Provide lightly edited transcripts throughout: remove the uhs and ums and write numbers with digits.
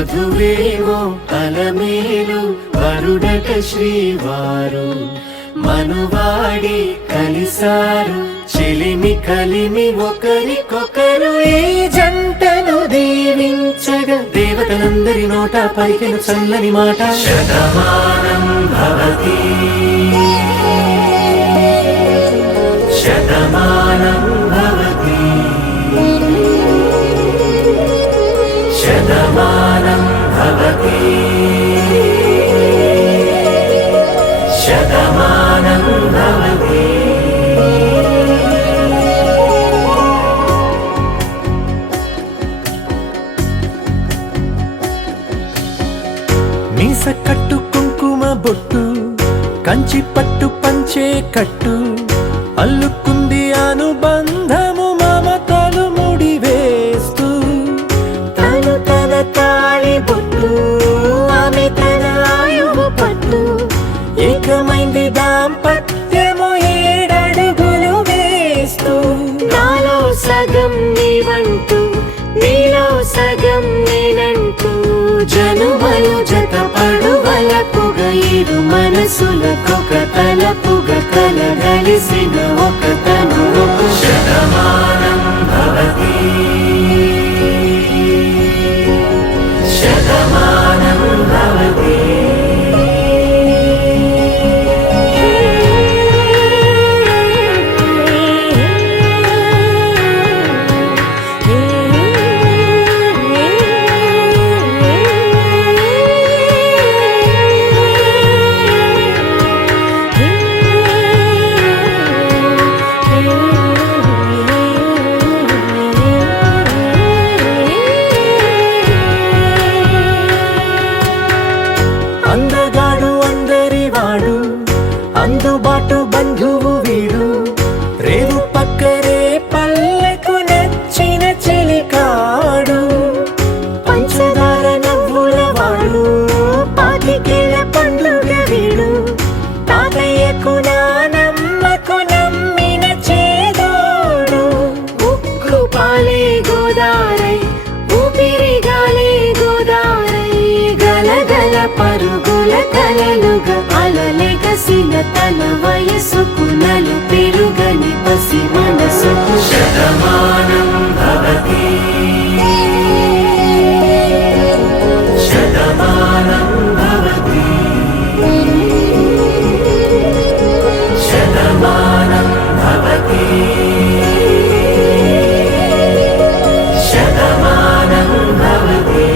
వధువేమో అలమేలు వరుడట శ్రీవారు మనువాడి కలిసారు చెలిమి కలిమి ఒకరికొకరు ఈ జంటను దీవించగా దేవతలందరి నోట పలికిన చల్లని మాట శతమానం భవతి శతమానం భవతి శతమానం భవతి శతమానం భవతి. మీస కట్టు కుంకుమ బొట్టు కంచి పట్టు పంచే కట్టు అల్లుకుంది అనుబంధము మమతలు ముడివేస్తూ తను తన తాళి బొట్టు ఆమె తన ఆయువు పట్టు ఏకమైంది దాంపత్యము 7 అడుగులు వేస్తూ నాలో సగం నీవంటూ నీలో సగం నేనంటూ జనుమలు జతపడువలపుగ ఇరు మనసులకొక తలపుగ కలగలిసిన ఒక తను శతమానం భవతి శతమానం భవతి. అందుబాటు బంధువు వీడు రేవు పక్కరే పల్లెకు నచ్చిన చెలికాడు పంచదార నవ్వుల వాడు పాతికేల పండుగ వీడు తాతయ్యకు నానమ్మకు నమ్మిన చేదోడు ఉక్కు పాలే గోదారై ఊపిరిగాలే గోదారై గలగల పరుగుల కలలుగా అలలెగసిన తన వయసుకు నలు పెరుగని పసి మనసుకు శతమానం భవతి శతమానం భవతి శతమానం భవతి శతమానం భవతి.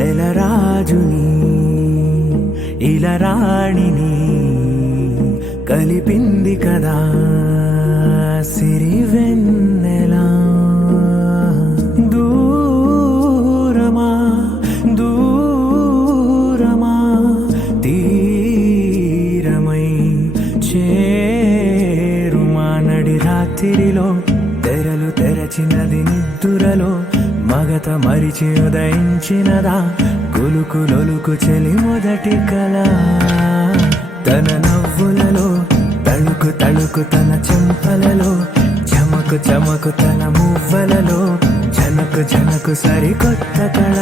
నెలరాజుని ఇలరాణిని కలిపింది కదా సిరివెన్నెలా దూరమా దూరమా తీరమై చేరుమా నడి రాత్రిలో తెరలు తెరచినది నిద్దురలో మగత మరిచి ఉదయించినదా కులుకులొలుకు చెలి మొదటి కళ తన నవ్వులలో తళుకు తళుకు తన చెంపలలో చమకు చమకు తన మువ్వలలో జనకు జనకు సరికొత్త కళ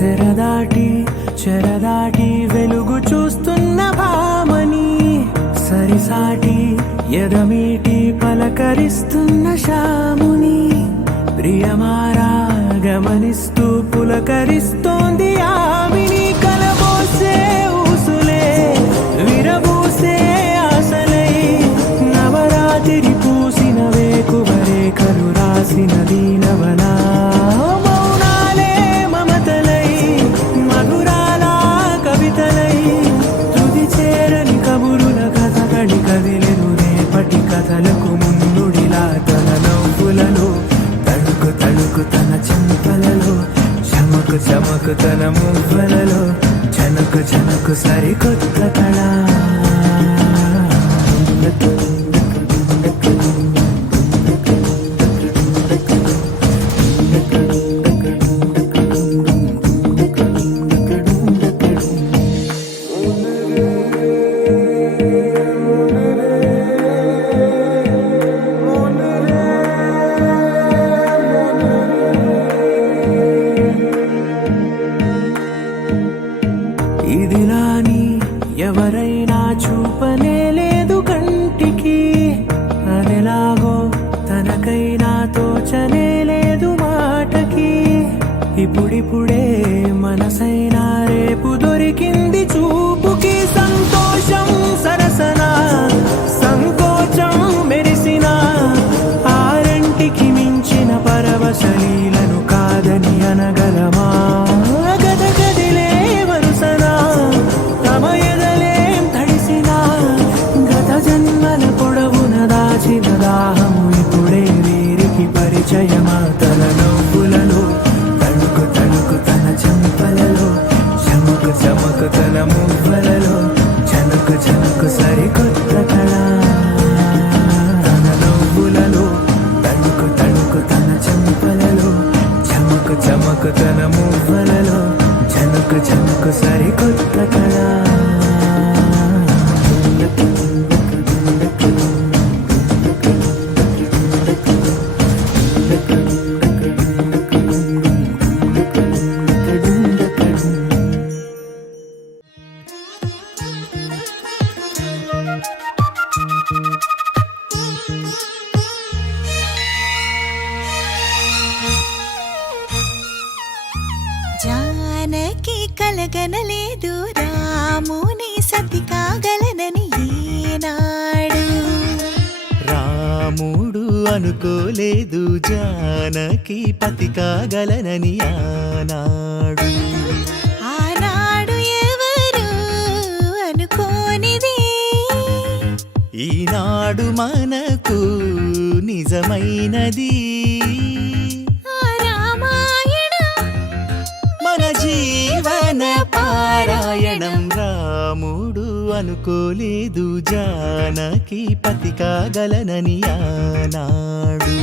తెరదాటి చెరదాటి వెలుగు చూస్తున్న భామని సరిసాటి ఎదమీటి పలకరిస్తున్న శాముని ప్రియమారా గమనిస్తూ పులకరిస్తోంది ఆవిని కలబోసే ఊసులే విరబూసే ఆశలై నవరాత్రి పూసిన వేకువరే కరు రాసిన దీనవనా మౌనాలే మమతలై మధురాల కవితలై తుది చేరని కబురుల కథకళి కదిలెను రేపటి కథలకు ముందుడిలా తన నవ్వులలో తడుకు తడుకు తన చెంపలలో చమకు చమకు తన మువ్వలలో చనకు చనకు సరికొత్త కళ ఇదిలాని ఎవరైనా చూపనే లేదు కంటికి అదెలాగో తనకైనా తోచనే లేదు మాటకి ఇప్పుడిప్పుడే మనసైనా రేపు దొరికింది చూపుకి సంతోషం సరసన సంకోచం మెరిసిన ఆరంటికి మించిన పరవశలీలను కాదని అనగలమా గద గదిలే వరుసన తమ ఎదలేం తడిసిన గత జన్మల పొడవున దాచిన దాహము ఇప్పుడే వీరికి పరిచయమా తన నవ్వులలో తణుకు తణుకు తన చెంపలలో చమకు చమకు తన మువ్వలలో చనుకు చనుకు సరికొత్త కళ తన నవ్వులలో తణుకు తణుకు తన చెంపలలో చమకు చమకు తన మువ్వలలో చనుకు చనుకు సరికొత్త కళ జానకి కలగనలేదు రాముని సతి కాగలనని ఈనాడు రాముడు అనుకోలేదు జానకి పతి కాగలనని ఆనాడు ఆనాడు ఎవరు అనుకోనిది ఈనాడు మనకు నిజమైనది ఆ రామాయణం మన జీవన పారాయణం రాముడు అనుకోలేదు జానకి పతి కాగలనని ఆనాడు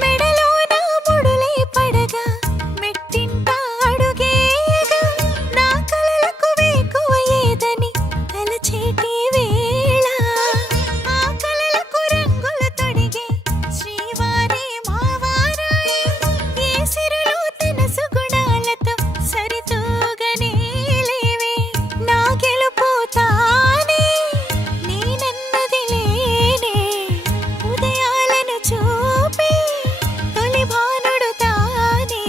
మెడలో నా ముడులే పడగా మెట్టింట అడుగేయగా నా కలలకు వేకువ ఏదని తలచేటి వేళ ఆ కలలకు రంగులు తొడిగే శ్రీవారే మావారాయే ఏ సిరులు తన సుగుణాలతో సరితూగనే లేవే నా గెలుపు తానే నేనన్నది లేనే ఉదయాలను చూపి తొలి భానుడు తానే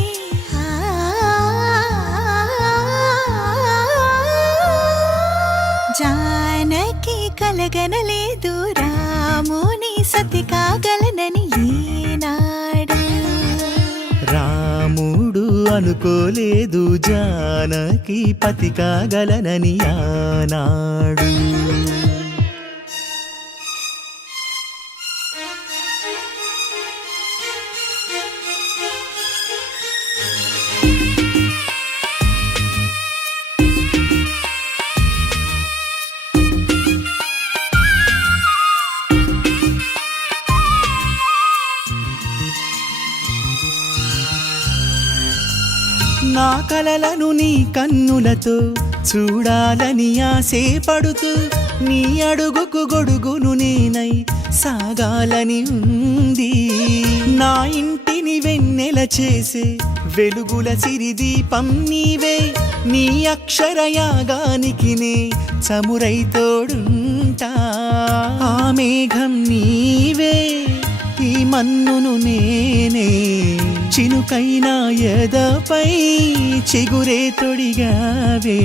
జానకి కలగనలేదు రాముని సతి కాగలనని ఈనాడు రాముడు అనుకోలేదు జానకి పతి కాగలనని ఆనాడు నా కలలను నీ కన్నులతో చూడాలని ఆశే పడుతూ నీ అడుగుకు గొడుగును నేనై సాగాలని ఉంది. నా ఇంటిని వెన్నెల చేసే వెలుగుల సిరిదీపం నీవే. నీ అక్షరయాగానికి నే చమురై తోడుంటా. ఆ మేఘం నీవే, ఈ మన్నును నేనే. చినుకైనా ఎదపై చిగురే తొడిగావే.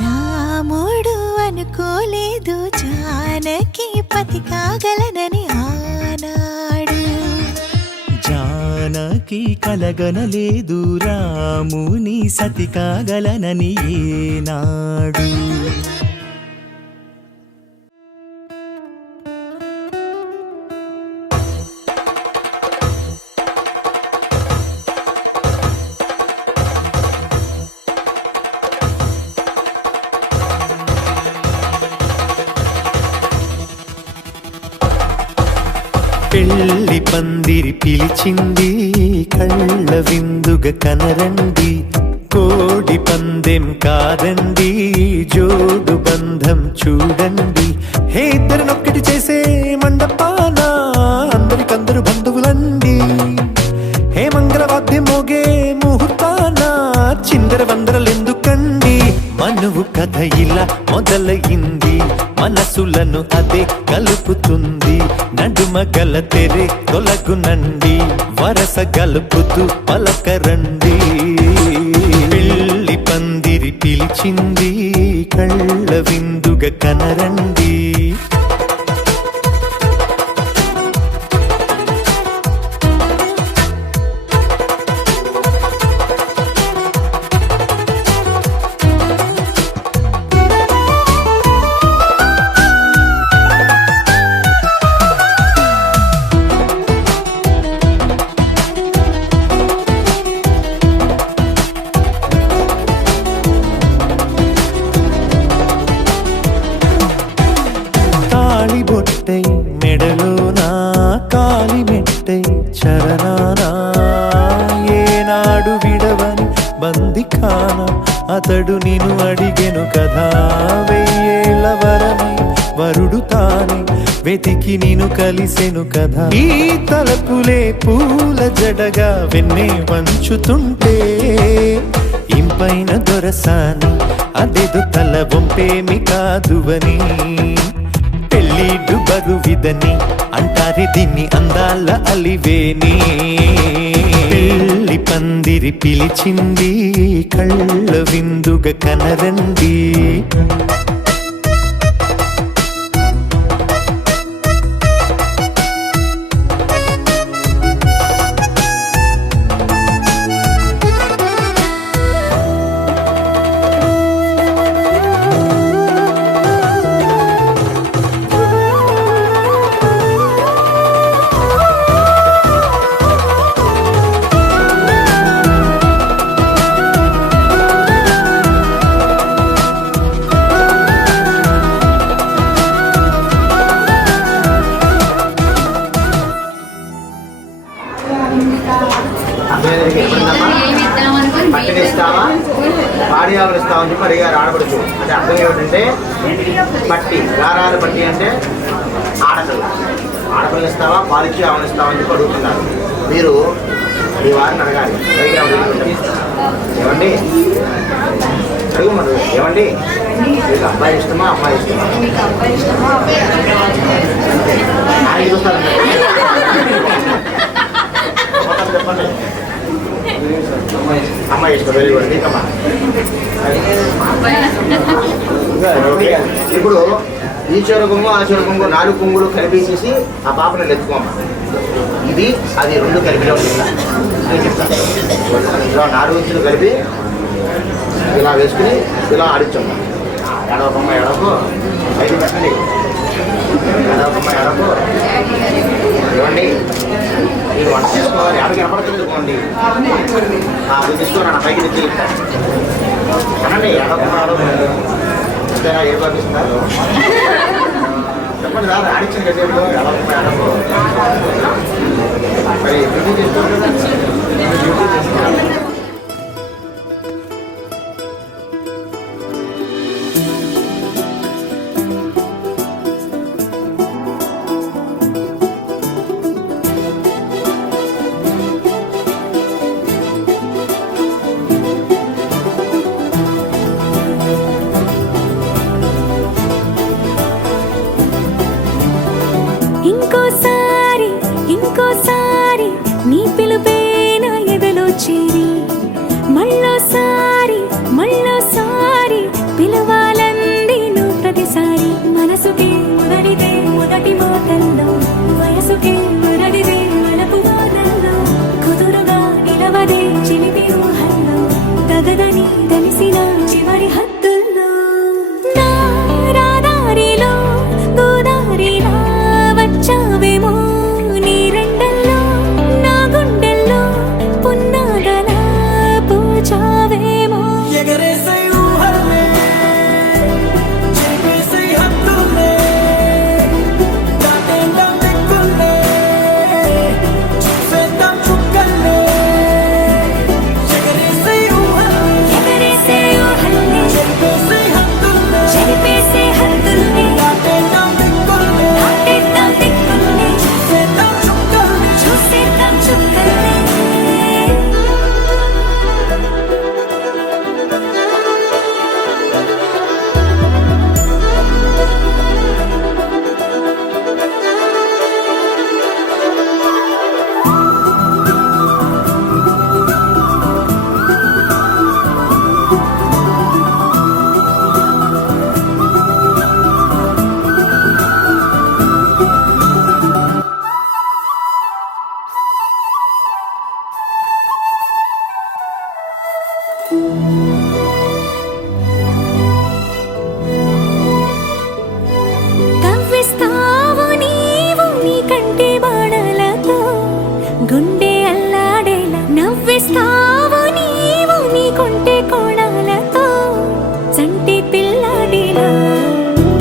రాముడు అనుకోలేదు జానకి పతి కాగలనని ఆనాడు. జానకి కలగనలేదు రాముని సతి కాగలనని ఏనాడు. పెళ్లి పందిరి పిలిచింది, కళ్ళ విందుగా కనరండి. కోడి పందెం కాదండి, జోడు బంధం చూడండి. హే ఇద్దరినొక్కటి చేసే మండపాన అందరికందరు బంధువులండి. హే మంగళవాద్యం మోగే ముహూర్తాన చిందర వందరలెందుకండి. మనువు కథ ఇలా మొదలయింది, మనసులను అదే కలుపుతుంది. నడుమ గల తెరే తొలగునండి, వరస గలుపుతూ పలకరండి. పెళ్లి పందిరి పిలిచింది, కళ్ళ విందుగా కనరండి. బొట్టై మెడలోనా కాలి మెట్టై చరణానా ఏనాడు విడవని బందికాన అతడు నిన్ను అడిగెను కదా. వెయ్యేళ్ళ వరమై వరుడు తానే వెతికి నిన్ను కలిసెను కదా. ఈ తలపులే పూల జడగా వెన్నే వంచుతుంటే ఇంపైన దొరసాని అదేదో తల వంపేమి కాదువని. పెళ్ళిడు బరువిదని అంటారే దీన్ని అందాల అలివేని. పెళ్లి పందిరి పిలిచింది, కళ్ళ విందుగా కనరండి. పట్టినిస్తావా పాడి ఆవులు ఇస్తామని చెప్పి అడిగారు ఆడపడుచు. అంటే అర్థం ఏమిటంటే పట్టి గారాలు పట్టి అంటే ఆడపిల్ల. ఆడపిల్ల ఇస్తావా పాలిచ్చి ఆవులు ఇస్తామని చెప్పి అడుగుతున్నారు. మీరు మీ వారిని అడగాలి. ఏమండి అడుగుమరు, ఏమండి మీకు అబ్బాయి ఇష్టమా అమ్మాయి ఇష్టమా? ఆయన చూస్తారండి. చెప్పండి. అమ్మాయి ఇష్టం. Very good. నీకమ్మా? ఇప్పుడు ఈ చెరు కొంగు ఆ చెరు కొంగు 4 కొంగులు కలిపేసేసి ఆ పాపను ఎత్తుకోమ్మా. ఇది అది 2 కలిపిలో నేను చెప్తాను. ఇలా 4 ఇంచులు కలిపి ఇలా వేసుకుని ఇలా ఆడించమ్మా. ఎడవకమ్మ ఎడవకు 5 పెట్టండి. ఎడవకమ్మ ఎడవకు. ఇవ్వండి. మీరు వంట చేసుకోవాలి. ఎవరికి కనపడుతుంది అది తీసుకోండి. నా పైకి తెచ్చి అనండి. ఎడవకమ్మ అంతేనా? ఏ పంపిస్తున్నారు చెప్పండి సార్. ఆడించిన గసేపులో ఎడవకమ్మ ఎడవకు. మరి డ్యూటీ చేసుకోండి కదా. ఇంకోసారి ఇంకోసారి నీ పిలుపే నా ఎదలో చేరి మళ్ళోసారి మళ్ళోసారి పిలవాలంది నువ్వు ప్రతిసారి మనసుకే మొదటిదే మొదటి మాటల్లో వయసుకే మొదటిదే వలపు వాదల్లో కుదురుగా నిలవదే చిలిపి ఊహల్లో తగదని తెలిసిన చివరి హద్దుల్లో నా రాదారిలో గోదారిలా వచ్చావేమో నీ రెండల్లో నా గుండెల్లో పున్నాగలా పూచావేమో ఎగరేసే ఊహల్లే చేసే హద్దుల్లే దాటేద్దాం దిక్కుల్లే చూసేద్దాం చుక్కల్లే ఎగరేసే ఊహల్లే ఎగరేసే ఊహల్లే చేసే హద్దుల్లే చెరిపేసే హద్దుల్ని దాటేద్దాం దిక్కుల్లే దాటేద్దాం దిక్కుల్ని చూసేద్దాం చుక్కల్లే చూసేద్దాం చుక్కల్ని కవ్విస్తావు నీవు నీ కంటి బాణలతో గుండె అల్లాడేలా నవ్విస్తావు నీవు నీ కొంటె కోణాలతో చంటి పిల్లాడిలా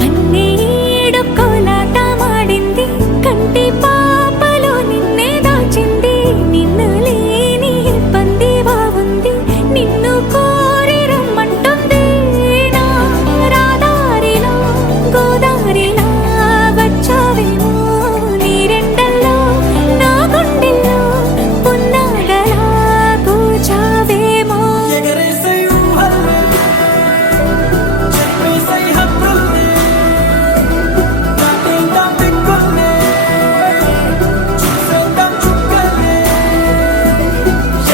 కన్నీడు కోలాటమాడింది కంటి పాపలో నిన్నే దాచింది నిన్ను లేని ఇబ్బంది బాగుంది నిన్ను కోరి రమ్మంటుంది నా రాదారిలో గోదారిలా వచ్చావేమో నీ రెండల్లో నా గుండెల్లో పున్నాగలా పూచావేమో ఎగరేసే ఊహల్లే చేసే హద్దుల్లే దాటేద్దాం దిక్కుల్లే చూసేద్దాం చుక్కల్లే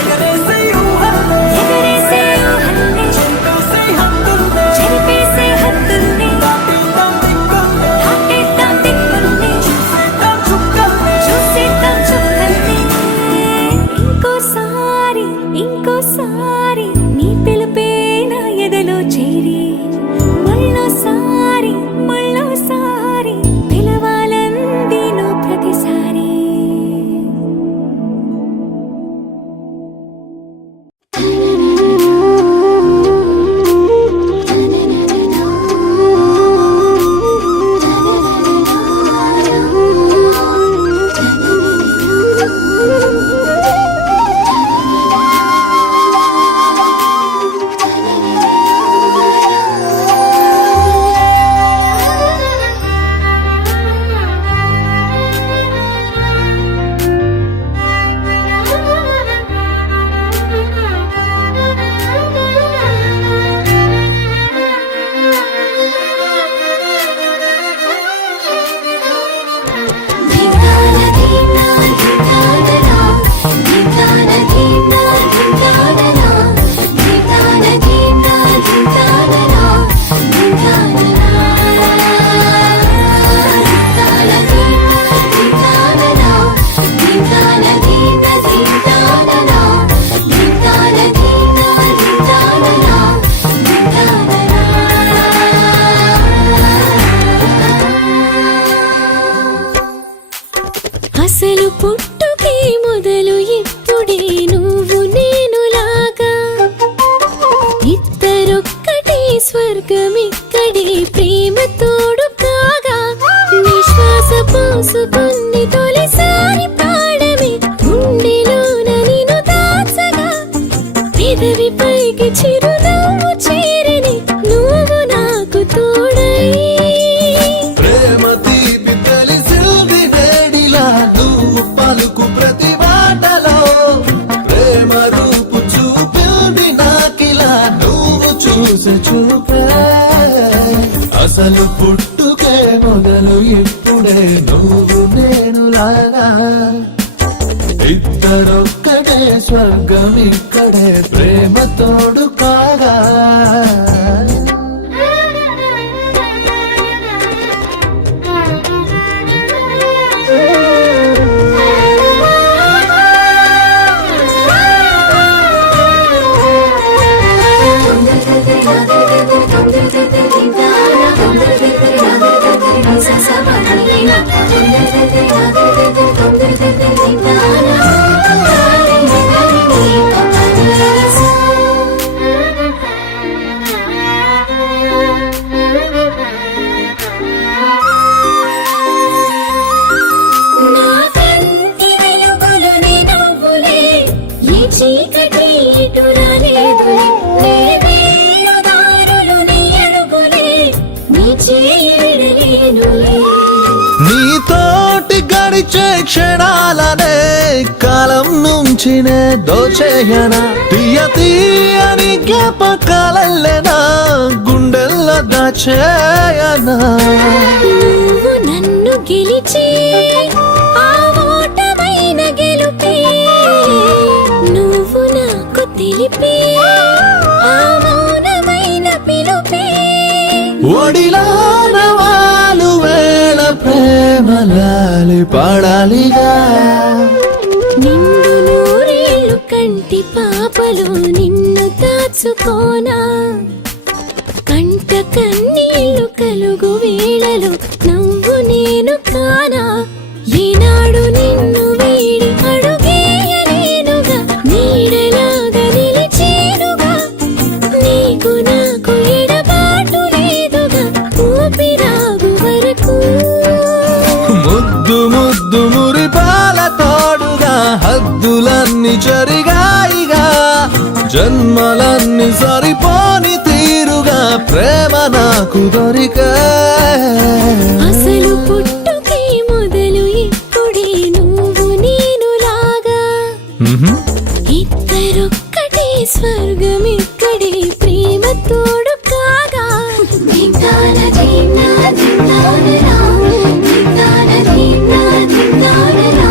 ఎగరేసే ఊహల్లే ఎగరేసే ఊహల్లే చేసే హద్దుల్లే చెరిపేసే హద్దుల్ని దాటేద్దాం దిక్కుల్లే దాటేద్దాం దిక్కుల్ని చూసేద్దాం చుక్కల్లే చూసేద్దాం చుక్కల్ని ఇంకోసారి ఇంకోసారి నీ పిలుపే నా ఎదలో చేరి మళ్ళోసారి మళ్ళోసారి పిలవాలంది నువ్వు ప్రతిసారి అసలు పుట్టుకే మొదలు ఇప్పుడే నువ్వు నేనులాగా ఇద్దరొక్కటే స్వర్గమిక్కడే ప్రేమ తోడు కాగా నిశ్వాస పోసుకుని తొలిసారి పాడమే గుండెలోన నిన్ను తాగా అసలు పుట్టుకే మొదలు ఇప్పుడే నువ్వు నేను లాగా ఇద్దరొక్కటే స్వర్గం ఇక్కడే ప్రేమ తోడు కాగా నా కంటి వెలుగులోనే నువ్వులే, ఈ చీకటి ఇటు రాలేదులే. నీ వేలుదారులు నీ అడుగులే, నీ చేయి విడలేనులే. నీతోటి గడిచే క్షణాలనే కాలం నుంచి నే దోచేయనా తీయ తీయని జ్ఞాపకాలెనా గుండెల్లో దాచేయనా నువ్వు నన్ను గెలిచి ఆ ఓటమైన గెలుపే, నువ్వు నాకు తెలిపే ఆ మౌనమైన పిలుపే. ఒడిలోన వాలు వేళ ప్రేమలాలి పాడాలిగా నిండు నూరేళ్ళు కంటి పాపలు నిన్ను దాచుకోనా, కంట కన్నీళ్లు కలుగు వేళలు నవ్వు నేను కానా. ఈనాడు నిన్ను వీడి అడుగేయలేనుగా, నీడలాగా నిలిచేనుగా, నీకు నాకు ఎడబాటు లేదుగా, ఊపిరాగు వరకు. ముద్దు ముద్దు మురిపాల తోడుగా హద్దులన్నీ జరిగాయిగా జన్మలన్నీ సరిపోని తీరుగా ప్రేమ నాకు దొరికా అసలు పుట్టుకే మొదలు ఇప్పుడే నువ్వు నేను లాగా ఇద్దరొక్కటే స్వర్గం ఇక్కడే ప్రేమ తోడు కాగా. దిందాన దిందా దిందాన రా, దిందాన దిందా దిందాన రా,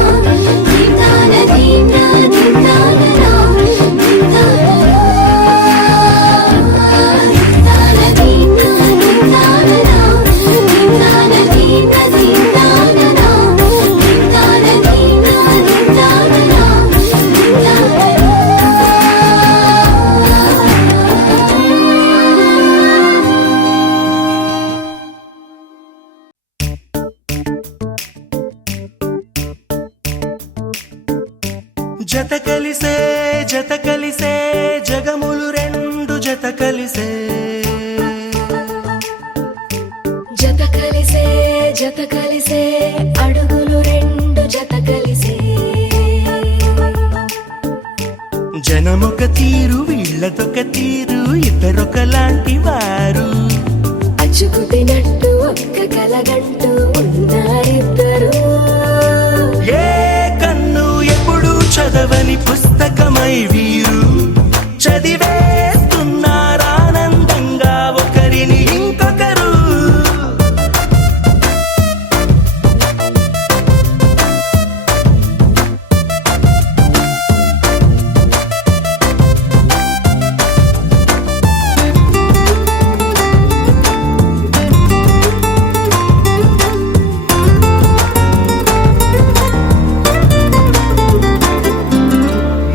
దిందాన దిందా దిందాన రా, దిందాన రా, దిందాన దిందా దిందాన రా, దిందాన దిందా దిందాన రా, దిందాన దిందా దిందాన రా, దిందాన రా. జత కలిసే జత కలిసే జగములు రెండు జత కలిసే జత కలిసే జత కలిసే అడుగులు రెండు జత కలిసే. జనమొక తీరు వీళ్ళదొక తీరు ఇద్దరొకలాంటి వారు. అచ్చుకుతినట్టు ఒక్క కలగంటూ ఉన్నారిద్దరు. ఏ కన్ను ఎప్పుడు చదవని పుస్తకమై వీరు చదివేస్తున్నారానందంగా ఒకరిని ఇంకొకరు.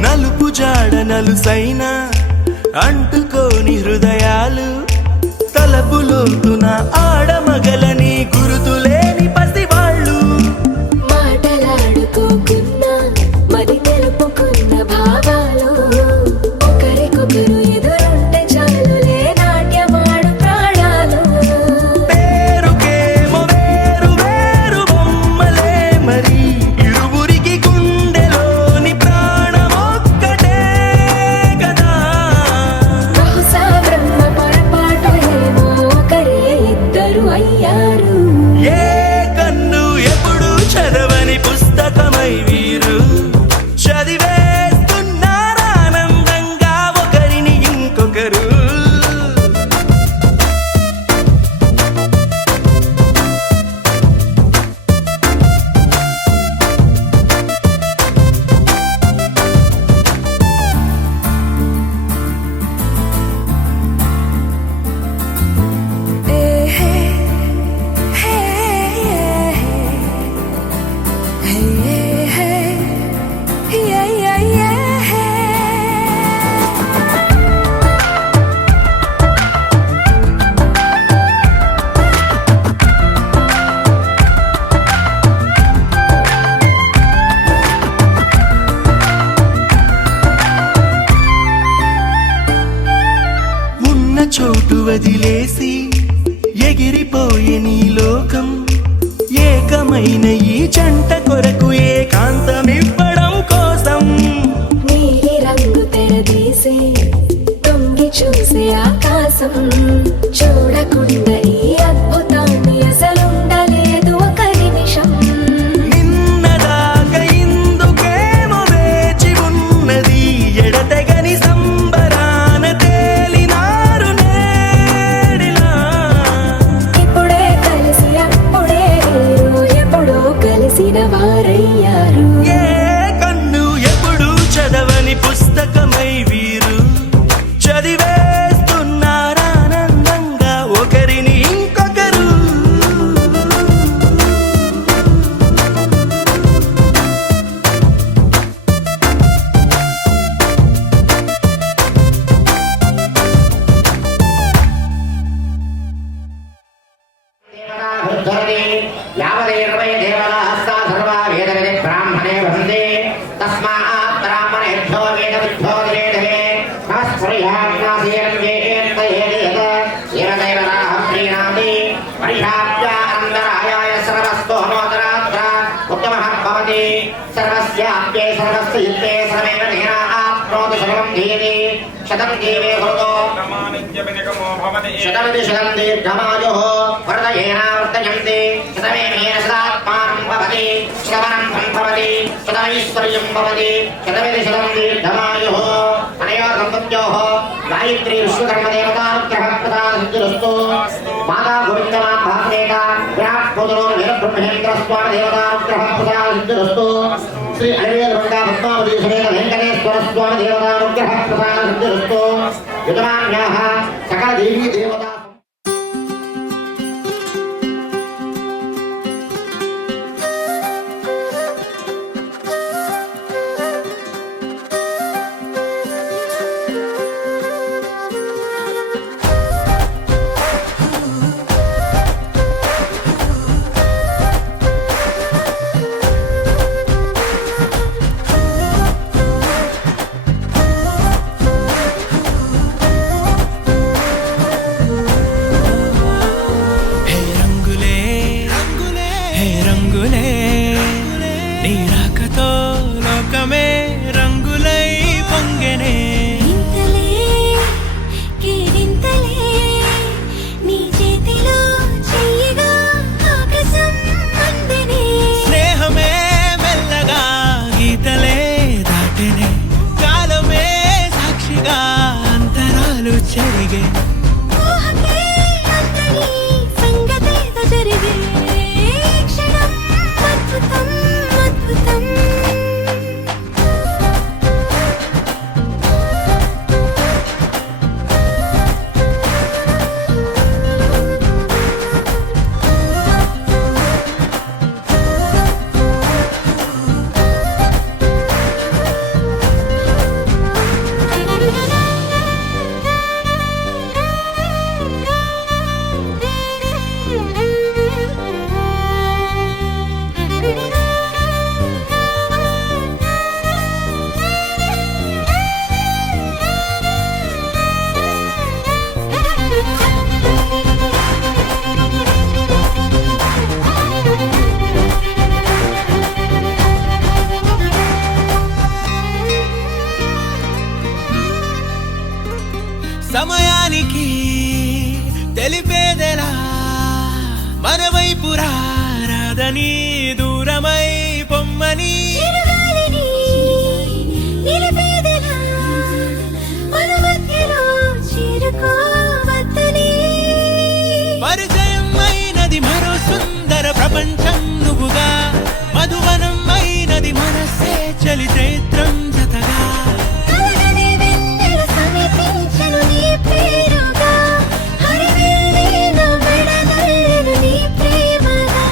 నలుపు జాడ నలుసైన అంటుకోని హృదయాలు తలపులోతున ఆడమగలని గురుతులేని పసివాళ్ళు. మాటలాడుకోకున్న మరి తెలుపుకున్న భావాలు ఒకరికొకరు ఎదురుంటే చాలులే నాట్యమాడు ప్రాణాలు. పేరుకేమో వేరు వేరు బొమ్మలే మరి ఇరువురికి గుండెలోని ప్రాణమొక్కటే కదా. బహుశా బ్రహ్మ వదిలేసి ఎగిరిపోయే నీ లోకం ఏకమైన ఈ జంట కొరకు ఏకాంతమివ్వడం కోసం నీలి రంగు తెరదీసి తొంగి చూసే ఆకాశం చూడకుండా ఈ అద్భుతాన్ని అసలుండలేదు ఒక నిమిషం నిన్నదాకా ఇందుకేమో వేచి ఉన్నది ఎడతెగని సంబరాన తేలినారు నేడిలా ఇప్పుడే కలిసి అప్పుడే వీరు ఎప్పుడో కలిసిన వారయ్యారు ఏ కన్ను ఎప్పుడు చదవని పుస్తకమై వీరు చదివేస్తున్నారానందంగా ఒకరిని ఇంకొకరు యావదేర్వై దేవతాస్తా సర్వా వేదవిది బ్రాహ్మణే వసంతే తస్మాత్ బ్రాహ్మణేభ్యో వేదవిభ్యో వేదవే నమస్పృహ్యాగ్నాసేనవ్యేత్తయేత ఏవదేవతాః ప్రీణాతి పరిహాప్య అనంతరాయాయ సర్వస్తోమోదరాత్ర ఉత్తమః భవతి సర్వస్యాప్యే సర్వస్య యుక్తే సర్వేణ నేనా ఆప్నోతి సర్వం ధీయతే శతం జీవే హృతో శతమితి శతం దీర్ఘమాయుః వరదయేనావర్తయంతి శతమేవేన శతాత్మానం భవతి శతమనం భవతి శతమైశ్వర్యం భవతి శతమితి శతం దీర్ఘమాయుః అనయోః సంపత్యోః గాయత్రీ విశ్వకర్మదేవతానుగ్రహ ప్రసాదసిద్ధిరస్తు మాతా గోవిందమా భాగవేత విరాట్ కోదరో వీరబ్రహ్మేంద్ర స్వామి దేవతానుగ్రహ ప్రసాదసిద్ధిరస్తు శ్రీ అరవేద దుర్గా పద్మావతి సమేత వెంకటేశ్వర స్వామి దేవతానుగ్రహ ప్రసాదసిద్ధిరస్తు యుతమాన్యాః సకల దేవీ దేవతా హే రంగులే హే రంగులే నీ రాకతో లోకమే రంగులై పొంగెనే ఇంతలే కేరింతలే నీ చేతిలో చెయ్యగా ఆకాశం అందనే స్నేహమే మెల్లగా గీతలే దాటెనే కాలమే సాక్షిగా అంతరాలు చెరిగే ఊహకే అందని సంగతేదో జరిగే ఈ క్షణం అద్భుతం అద్భుతం సమయానికి తెలిపేదెలా మన వైపు రాదని దూరమై పొమ్మని చిరుగాలిని నిలిపేదెలా మన మధ్యలో చేరుకోవద్దని పరిచయం అయినది మరో సుందర ప్రపంచం నువ్వుగా మధువనం అయినది మనసే చలి చైత్రం జతగా కలగనే వెన్నెల సమీపించను నీ పేరుగా హరివెల్లి నా మెడనల్లెను నీ ప్రేమగా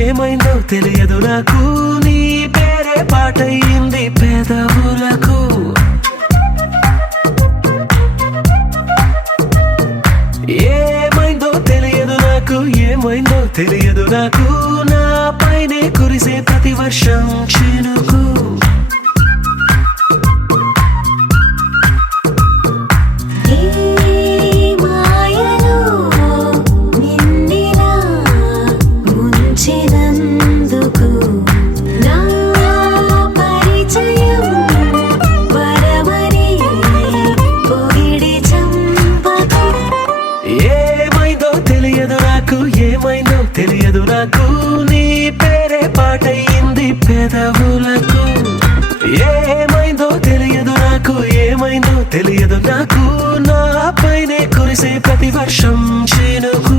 ఏమైందో తెలియదు నాకు నీ పేరే పాటయింది పెదవులకు ఏమైందో తెలియదు నాకు ఏమైందో తెలియదు నాకు నా పైనే కురిసే ప్రతి వర్షం చినుకు ఏ మాయలో నిన్నిలా ముంచినందుకు నా పరిచయం వరమని పొగిడి చంపకు ఏమైందో తెలియదు నాకు ఏమైందో తెలియదు నాకు నీ పేరే పాటయింది పెదవులకు ఏమైందో తెలియదు నాకు ఏమైందో తెలియదు నాకు నా పైనే కురిసే ప్రతి వర్షం చినుకు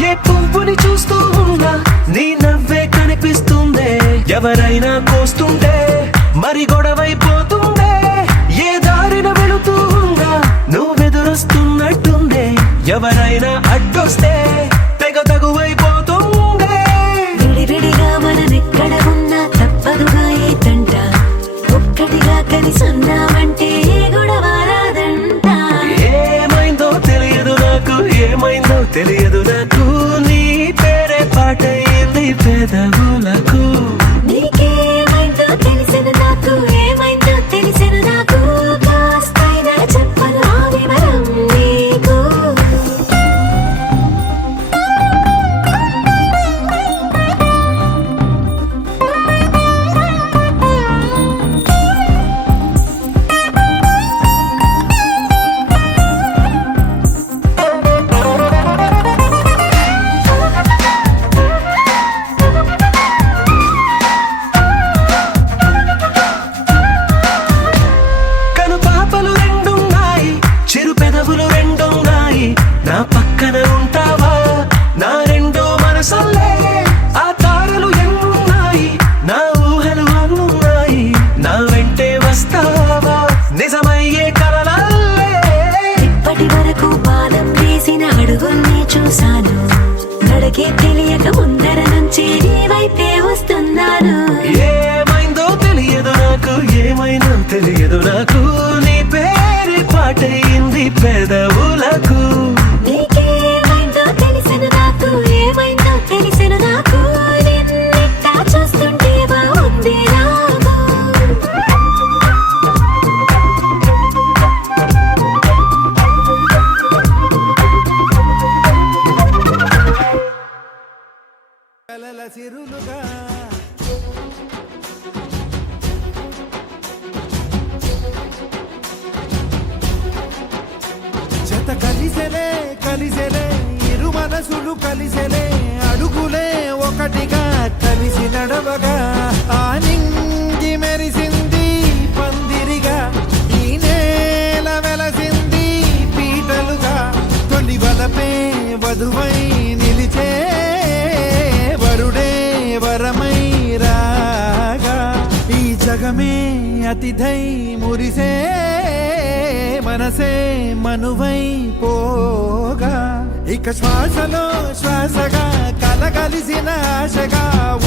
ఏ పువ్వుని చూస్తూ ఉన్నా నీ నవ్వే కనిపిస్తుందే ఎవరైనా కోస్తుంటే మరి గొడవైపోతుందే ఏ దారిన వెళుతూ ఉన్నా నువ్వెదురొస్తున్నట్టుందే ఎవరైనా అడ్డొస్తే తెగ తగువైపోతుందే విడివిడిగా మనమెక్కడ ఉన్నా తప్పదుగా ఏ తంట ఒక్కటిగా కలిసి ఉన్నామంటే ఏ గొడవ రాదంట ఏమైందో తెలియదు నాకు ఏమైందో తెలియదు నాకు నీ పేరే పాటయింది పెదవులకు నీకేమైందో తెలిసిన నాకు ఏమైందో తెలిసిన నాకు కాస్తైనా చెప్పను ఆ వివరం నీకు కను పాపలు రెండున్నాయి చిరు పెదవులు రెండున్నాయి నా పక్కన ఉంటావా నా రెండో మనసల్లే ఆ తారలు ఎన్నున్నాయి నా ఊహలు అన్నున్నాయి నా వెంటే వస్తావా నిజమయ్యే కలలల్లే ఇప్పటి వరకు పాదం వేసిన అడుగుల్ని చూశాను నడకే తెలియక ముందర నుంచి నీ వైపే వస్తున్నాను ఏమైందో తెలియదు నాకు ఏమైందో తెలియదు నాకు నీ పేరే పాటయింది పెదవులకు నీకేమైందో తెలిసిన నాకు ఏమైందో తెలిసిన నాకు నిన్నిట్టా చూస్తుంటే బాగుంది నాకు కలల సిరులుగా జత కలిసెలే కలిసెలే ఇరు మనసులు కలిసెలే అడుగులే ఒకటిగా కలిసి నడవగా ఆ నింగి మెరిసింది పందిరిగా ఈ నేల వెలసింది పీటలుగా తొలి వలపే వధువై నిలిచే వరుడే వరమై రాగా ఈ జగమే అతిథై మురిసే మనసే మనువై పోగా ఇక శ్వాసలో శ్వాసగా కలగలిసిన ఆశగా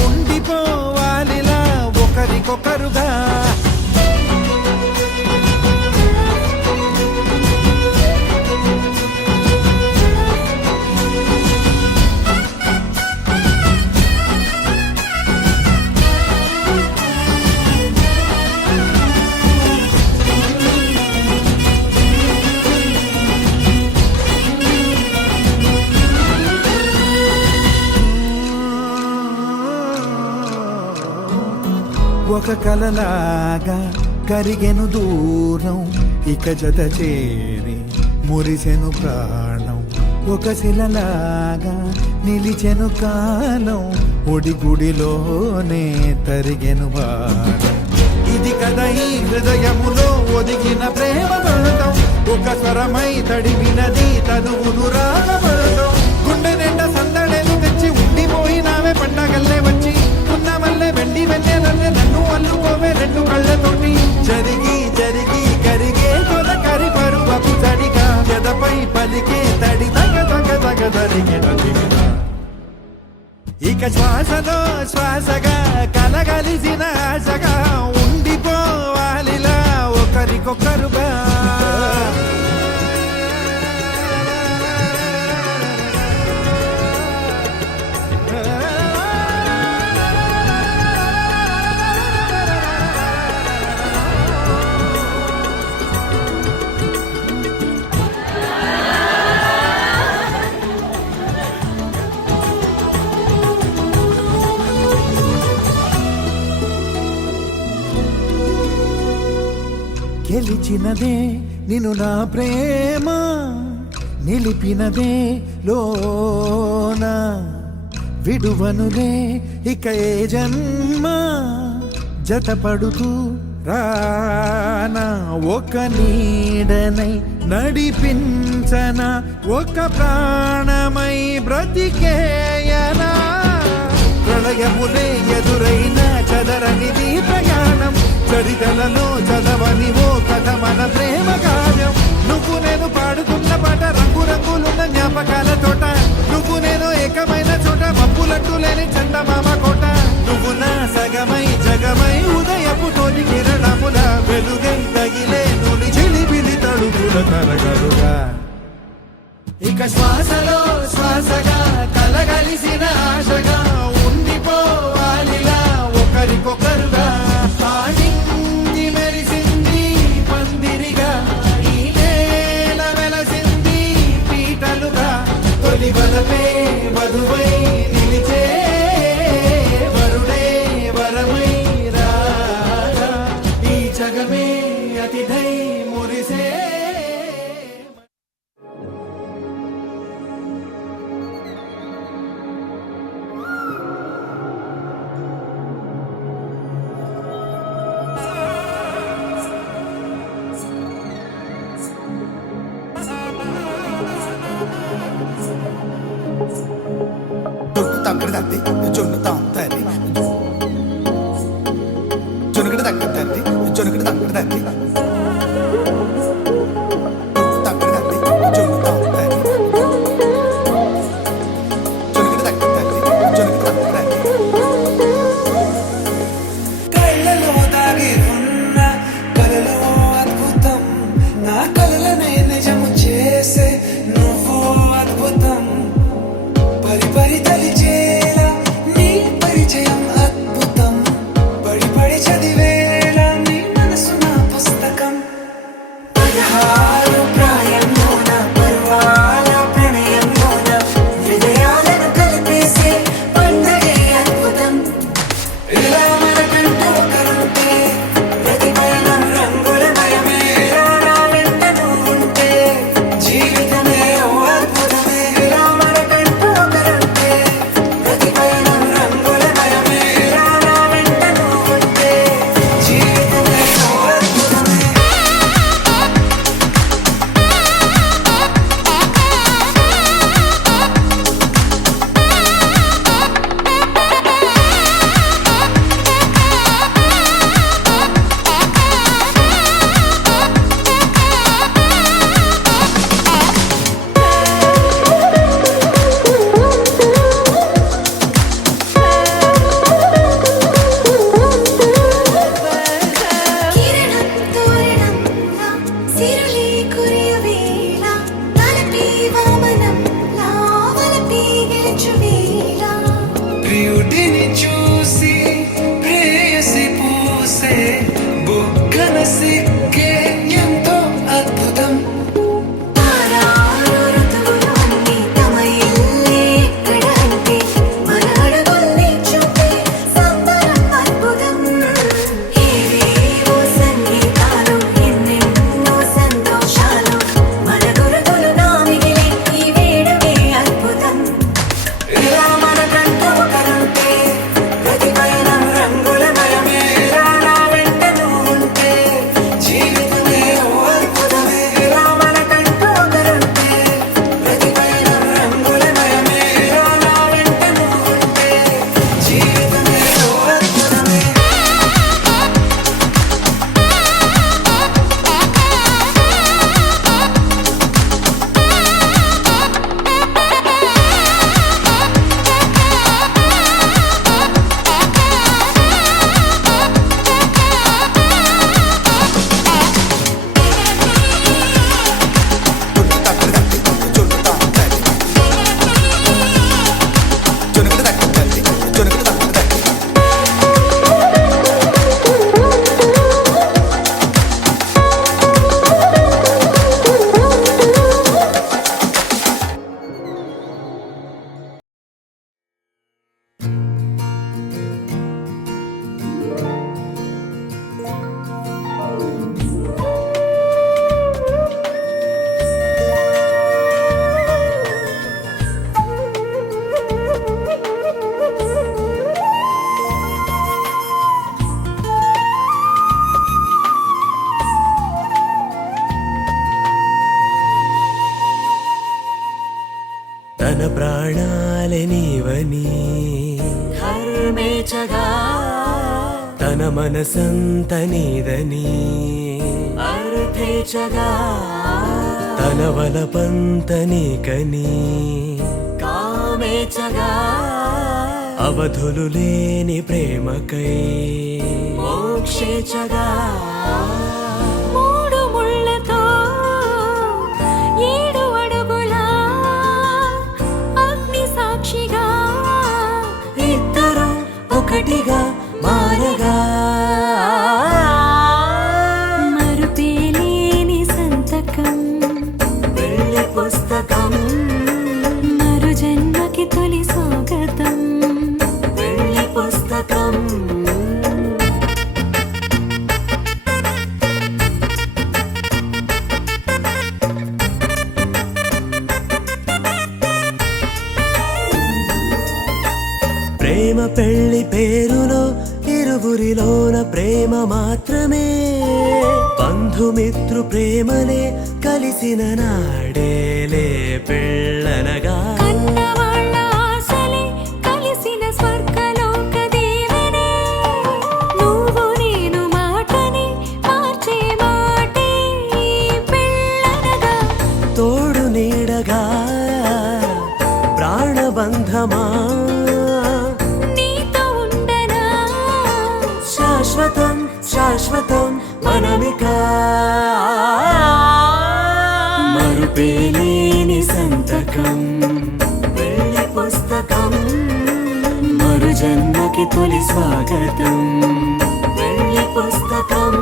ఉండిపోవాలిలా ఒకరికొకరుగా ఒక కలలాగా కరిగెను దూరం ఇక జత చేరి మురిసెను ప్రాణం ఒక శిలలాగా నిలిచెను కాలం ఒడిగుడిలోనే తరిగెను భారం ఇది కదా ఈ హృదయములో ఒదిగిన ప్రేమ బంధం ఒక స్వరమై తడివినది తనువును రాగమరణం గుండె నిండా సందడేలు తెచ్చి ఉండిపోయినావే పండగల్లే వచ్చి ఉన్న మల్లె వెండి వెన్నెలల్లే నన్ను అల్లుకోవే రెండు కళ్ళతోటి జరిగి జరిగి కరిగే తొలకరి పరువపు తడిగా ఎదపై పలికే తడి తగ తగ తగ తరిగే తదిగిన ఇక శ్వాసలో శ్వాసగా కలగలిసిన ఆశగా ఉండిపోవాలిలా ఒకరికొకరుగా గెలిచినదే నిన్ను నా ప్రేమ నిలిపినదే లోన విడువనులే ఇక ఏ జన్మ జతపడుతూ రానా ఒక నీడనై నడిపించన ఒక ప్రాణమై బ్రతికేయనా ప్రళయములే ఎదురైన చదరనిది ప్రయాణం చరితలలో చదవని ఓ కథ మన ప్రేమ కార్యం నువ్వు నేను పాడుతున్న పాట రంగు రంగులున్న జ్ఞాపకాల తోట నువ్వు నేను ఏకమైన చోట మప్పులట్టు లేని చందమామ కోట నువ్వు నా సగమై జగమై ఉదయపు తోని కిరణముల వెలుగై తగిలే నులి చిలిపిలి తడుగుల తరగలుగా ఇక శ్వాసలో శ్వాసగా కలగలిసిన ఆశగా ఉండిపోవాలిలా ఒకరికొకరుగా ఆడింది మెరిసింది పందిరిగా ఈ నేల వెలసింది పీటలుగా తొలి వలపే వధువై నిలిచే వరుడే వరమై రాగా ఈ జగమే అతిథై మురిసే తగ్గడ తద్ది జొన్ను తాంతది జొనుగడ తగ్గడ తద్ది జొనుగడ తగ్గడ తద్ది తగ్గడ తద్ది జొన్ను తాంతది జొనుగడ తగ్గడ తద్ది జొనుగడ తగ్గడ తద్ది కళ్ళలో దాగి ఉన్న కలలో అద్భుతం నా కలలనే నిజము చేసే నువ్వు అద్భుతం పరి పరి తలిచేలా నీపై తన ప్రాణాలే నీవని ధర్మేచగా తన మనసంత నీదని అర్థేచగా తన వలపంత నీకని కామేచగా అవధులు లేని ప్రేమకై మోక్షేచగా మూడు ముళ్ళతో 7 అడుగుల అగ్ని సాక్షిగా ఇద్దరు ఒకటిగా మారగా మరుపేలేని సంతకం వెళ్ళి పుస్తకం మరు జన్మకి తొలి స్వాగతం వెళ్ళి పుస్తకం ప్రేమ పెళ్లి పేరులో ఇరువురిలోన ప్రేమ మాత్రమే బంధుమిత్రు ప్రేమలే కలిసిన నాడేలే పెళ్ళనగా కన్నవాళ్ళ ఆశలే కలిసిన స్వర్గలోక దేవనే నువ్వు నేను మాటని మార్చే మాటే పెళ్ళనగా తోడు నీడగా ప్రాణబంధమా నీతో ఉండనా శాశ్వతం శాశ్వతం మనమిక మరుపేలేని సంతకం వెళ్ళి పుస్తకం మరు జన్మకి తొలి స్వాగతం వెళ్ళి పుస్తకం